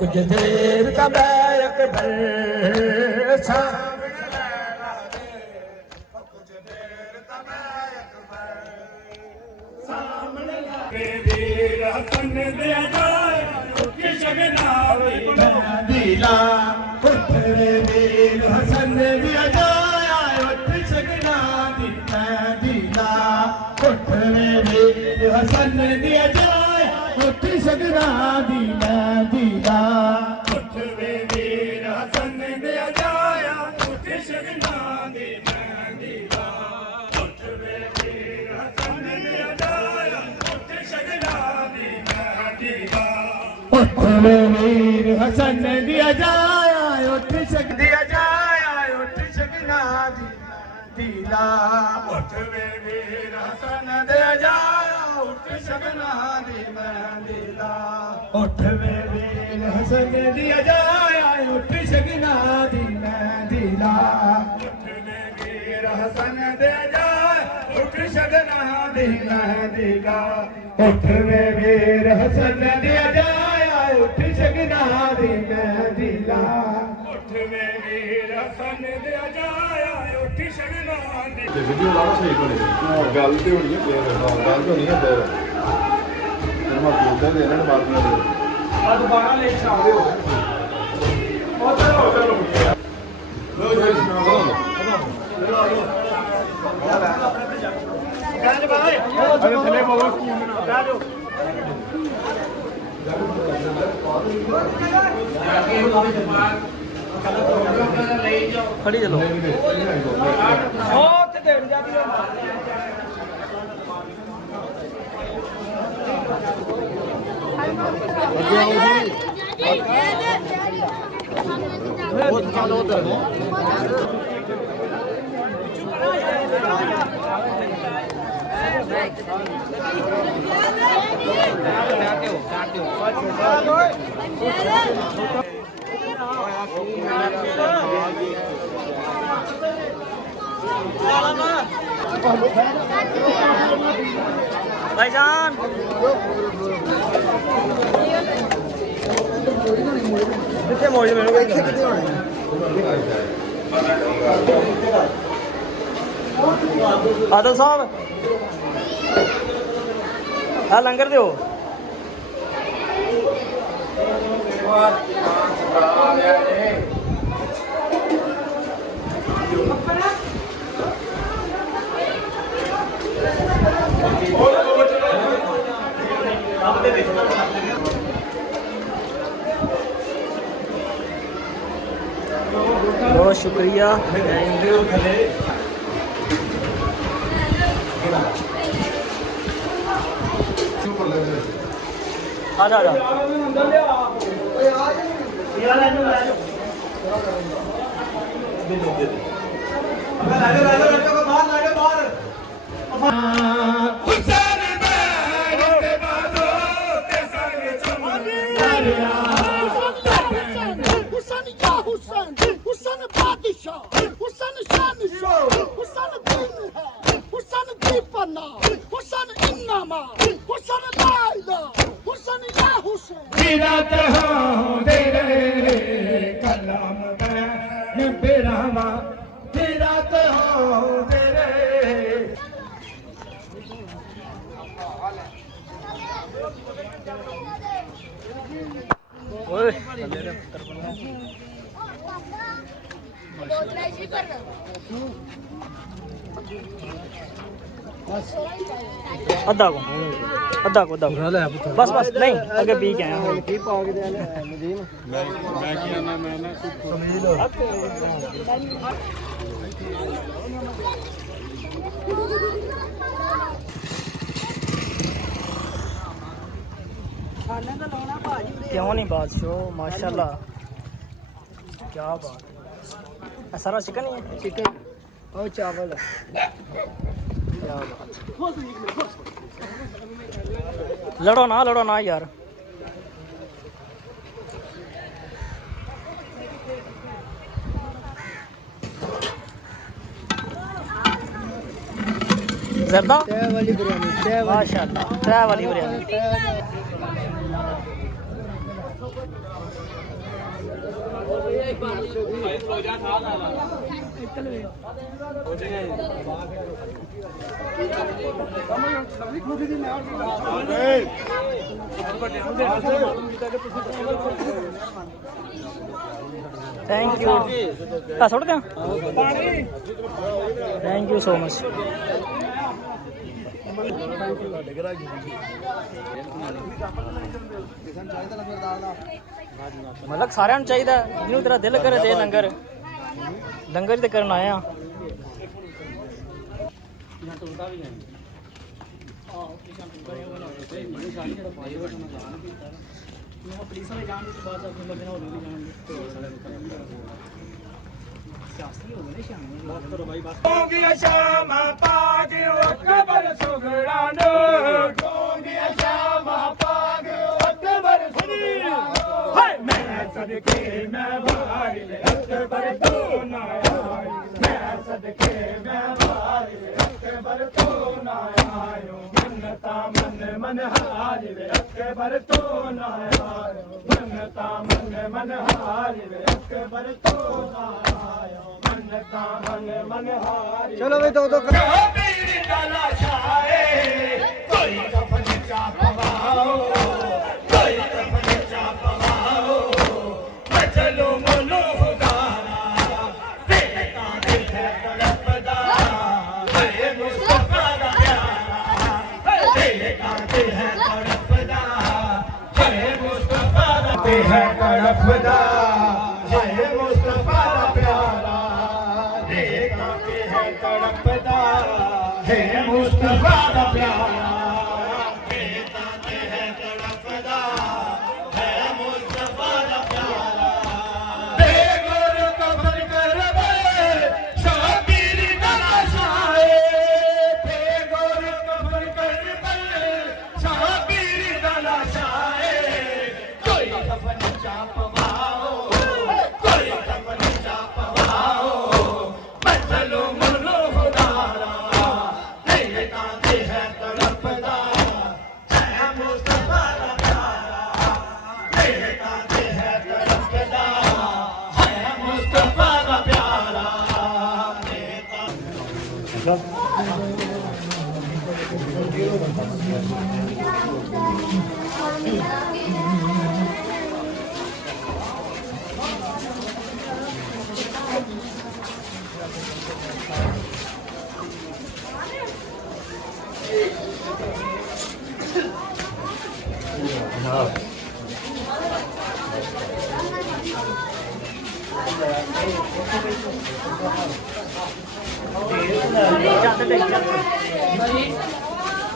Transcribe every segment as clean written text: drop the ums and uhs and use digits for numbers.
कुछ देर का मैं अकबर वीर हसन दे जाया उठ शगना दिला उठ रे वीर हसन दिया जाया उठ सकना दिला उठ रे वीर हसन दिया जाया उठ सकना दिला उठ वे वीर हसन दे जाया उठ शगना दिला उठ वे वीर हसन दे जाया उठ शगना दिला उठ रे वीर हसन दिया जाया उठ सक दिया जाया उठ सकना दिला उठ वे वीर हसन दिया जाया उठ सकना दिला उठ रे वीर हसन दिया जाया उठ सकना दिला उठ वे वीर हसन दे जाया उठ शगना दिला उठ रे वीर हसन दिया जाया उठ सकना दिला उठ वे वीर हसन दे जाया उठ शगना ਤੇ ਵੀਡੀਓ ਲਾਣਾ ਸਹੀ ਬਣੇ ਗੱਲ ਤੇ ਹੋਣੀ ਹੈ ਫੇਰ ਹਾਂ ਗੱਲ ਤਾਂ ਨਹੀਂ ਹੈ ਫੇਰ ਮੈਂ ਬੋਲਦਾ ਤੇ ਇਹਨਾਂ ਨੇ ਬਾਤ ਨਾ ਦੇ ਅੱਜ 12 ਲੈ ਛਾਵੇ ਹੋ ਲੋ ਜੀ ਸੁਣਾ ਦੋ ਗਾਜ ਬਾਈ ਅਰੇ ਥੱਲੇ ਬੋਲੋ ਗਾਜੋ ਖੜੀ ਚਲੋ ਉਹ ਉੱਥੇ ਦੇਣ ਜਾਂਦੀ ਹੈ ਬਹੁਤ ਕਾਲ ਉਧਰ भाईजान कितने मोड़ में आदल साहब हाँ लंगर दो बहुत शुक्रिया आ जा अद्धा को बस बस नहीं अगे पी के आया ਮੈਂ ਕੀ ਆਣਾ ਮੈਂ ਨਾ क्यों नहीं बादशाह माशाल्लाह क्या बात है सारा चिकन ही है चिकन और चावल है क्या बात लड़ो ना यार जरदा वाली बिरयानी माशाल्लाह वाली बिरयानी ਥੈਂਕ ਯੂ ਆ ਸੁੱਟ ਦਿਆਂ ਥੈਂਕ ਯੂ ਸੋ ਮਚ ਮਤਲਬ ਸਾਰਿਆਂ ਨੂੰ ਚਾਹੀਦਾ ਜਿਹਨੂੰ ਤੇਰਾ ਦਿਲ ਕਰੇ ਦੇ ਲੰਗਰ ਲੰਗਰ ਹੀ ਤੇ ਕਰਨ ਆਇਆ ਪੁਲਿਸ ਵਾਲੇ ਜਾਣ ਤੋਂ ਬਾਅਦ ਆਪਣੇ ਬੰਦੇ ਨਾਲ ਹੋਲੀ ਜਾਣਗੇ ਸਿਆਸੀ ਹੋ ਗਏ ਸ਼ਾਮ ਨੂੰ ਬਹੁਤ ਕਰੋ ਬਾਈ ਬਸ ਗੋਂਗੀਆਂ ਸ਼ਾਮਾਂ ਪਾ ਕੇ ਅਕਬਰ ਸੁਗੜਾ ਨੂੰ ਗੋਂਗੀਆਂ ਸ਼ਾਮਾਂ ਪਾ ਕੇ ਅਕਬਰ ਸੁਗੜਾ ਹਾਏ ਮੈਂ ਸਦਕੇ ਮੈਂ ਵਾਰੀ ਅਕਬਰ ਤੋਂ ਨਾ ਆਈ ਮੈਂ ਸਦਕੇ ਮੈਂ ਵਾਰੀ ਅਕਬਰ ਤੋਂ ਨਾ ਆਇਓ ਮੰਨਤਾ ਮਨ ਹਾਰੀ ਅਕਬਰ ਤੋਂ ਨਾ ਆਇਓ ਮੰਨਤਾ ਮਨ ਹਾਰੀ ਅਕਬਰ ਤੋਂ ਨਾ ਆਇਓ ਮੰਨਤਾ ਮਨ ਹਾਰੀ ਚਲੋ ਵੀ ਦੋ ਪੀਰ ਦਾ ਲਾਸ਼ਾਏ ਕੋਈ ਕਫਨ ਚਾ ਪਵਾਓ ਕੋਈ ਕਫਨ ਚਾ ਪਵਾਓ ਮੈਂ ਚਲੋ ਮਨੋ ਹੁਦਾਰਾ ਬੇਟਾ ਦਿਲ ਹੈ ਤੜਪਦਾ ਹੈ ਮੁਸਤਫਾ ਦਾ ਪਿਆਰਾ ਬੇਟਾ ਦਿਲ ਹੈ ਤੜਪਦਾ ਹੈ ਮੁਸਤਫਾ ਦਾ ਤੇ ਹੈ ਤੜਪਦਾ ਹੈ ਮੁਸਤਫਾ ਦਾ ਪਿਆਰਾ ਦੇਖਾ ਕੇ ਹੈ ਤੜਪਦਾ ਹੈ ਮੁਸਤਫਾ ਦਾ ਪਿਆਰਾ ਦੇਖਾ ਕੇ ਹੈ ਤੜਪਦਾ ਹੈ ਮੁਸਤਫਾ ਦਾ ਪਿਆਰਾ ਬੇਗੁਰ ਕਬਰ ਕਰਵੇ ਸ਼ਾਬੀਰ ਦਾ ਲਾਸ਼ਾਏ ਬੇਗੁਰ ਕਬਰ ਕਰਵੇ ਸ਼ਾਬੀਰ ਦਾ ਲਾਸ਼ਾਏ ਕੋਈ ਕਫਨ ਚਾ ਪਵਾਓ ਕੋਈ ਕਫਨ ਚਾ ਪਵਾਓ ਮਸਲੋ ਮਨੋ ਹੁਦਾਰਾ ਤੇ ਕਾਂਦੇ ਹੈ ਤੜਪਦਾ ਹੈ ਮੁਸਤਫਾ ਦਾ ਪਿਆਰਾ ਤੇ ਕਾਂਦੇ ਹੈ ਤੜਪਦਾ ਹੈ ਮੁਸਤਫਾ ਦਾ ਪਿਆਰਾ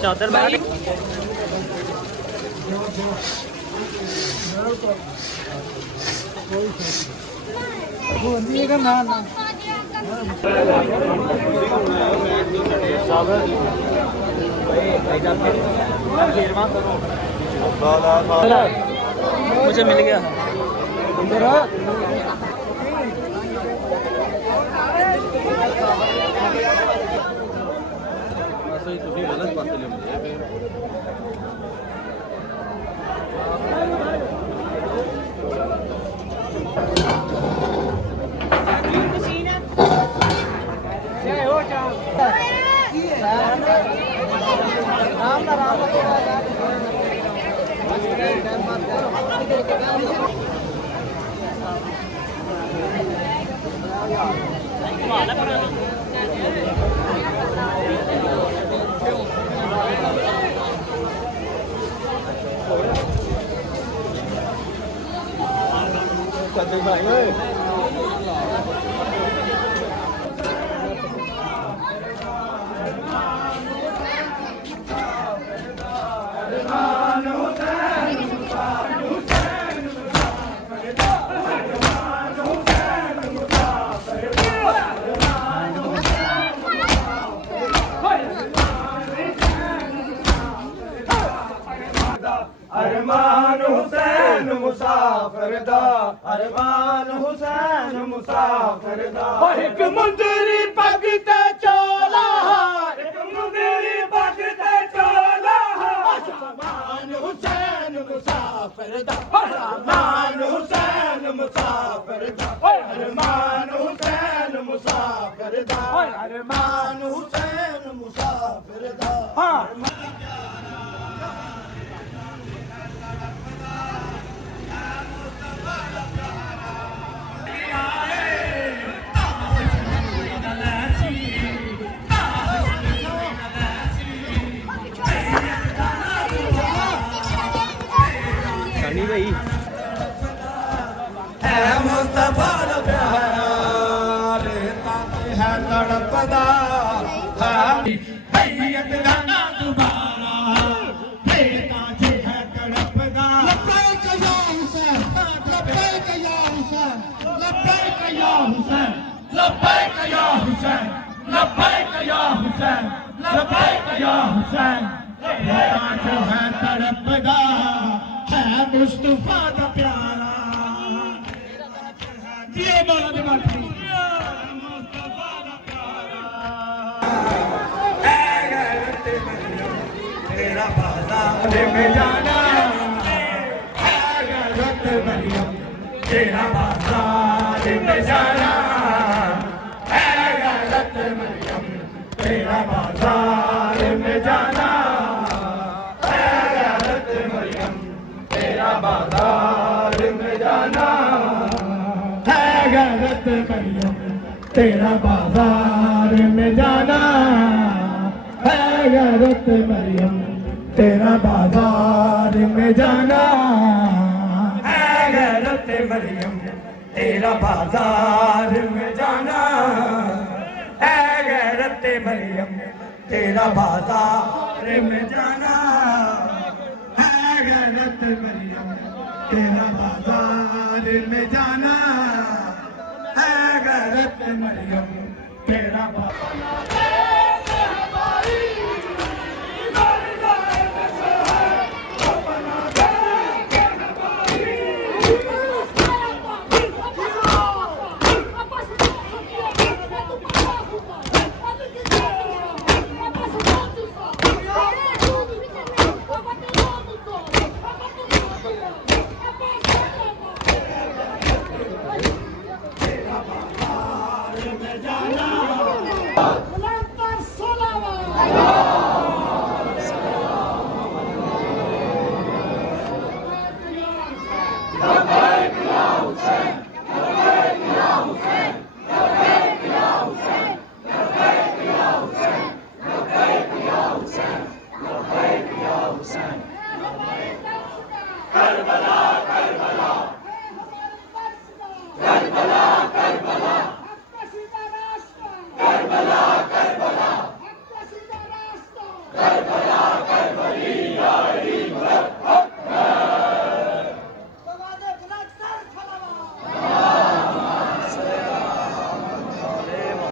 ਚਾਦਰ ਬਾਹਰ ਹੋਣੀ ਨਾ ਨਾ ਸਾਬਰ मुझे मिल गया ਤੁਸੀਂ ਗਲਤ ਪਾਸੇ ਲਿਆਉਂਦੇ Cạnh bạn ơi. अरमान हुसैन मुसाफिर दा अरमान हुसैन मुसाफिर दा एक मुंदरी पग ते चोला एक मुंदरी पग ते चोला अरमान हुसैन मुसाफिर दा अरमान हुसैन मुसाफिर दा अरमान हुसैन मुसाफिर दा अरमान हुसैन मुसाफिर दा हाँ सनी भाई है मुस्तफा दा प्यारा रेता ते है तड़पदा है हैयत दा ना दुबारा रेता ते है तड़पदा लब्बैक या हुसैन लब्बैक या हुसैन लब्बैक या हुसैन लब्बैक या हुसैन लब्बैक या हुसैन लब्बैक या हुसैन रेता ते है तड़पदा है मुस्तफा दा प्यारा ये मौला दी बात नहीं मुस्तफा दा प्यारा है गैरत मरियम तेरा बाजार में जाना है गैरत मरियम तेरा बाजार में जाना है गैरत मरियम तेरा बाजार में जाना है गैरत मरियम तेरा बाजार में जाना है गैरत मरियम तेरा बाजार में जाना है गैरत मरियम तेरा बाजार में जाना है गैरत मरियम तेरा बाजार में जाना है गैरत मरियम तेरा बाजार में जाना है गैरत मरियम तेरा बाजार में जाना है गैरत मरियम तेरा बाजार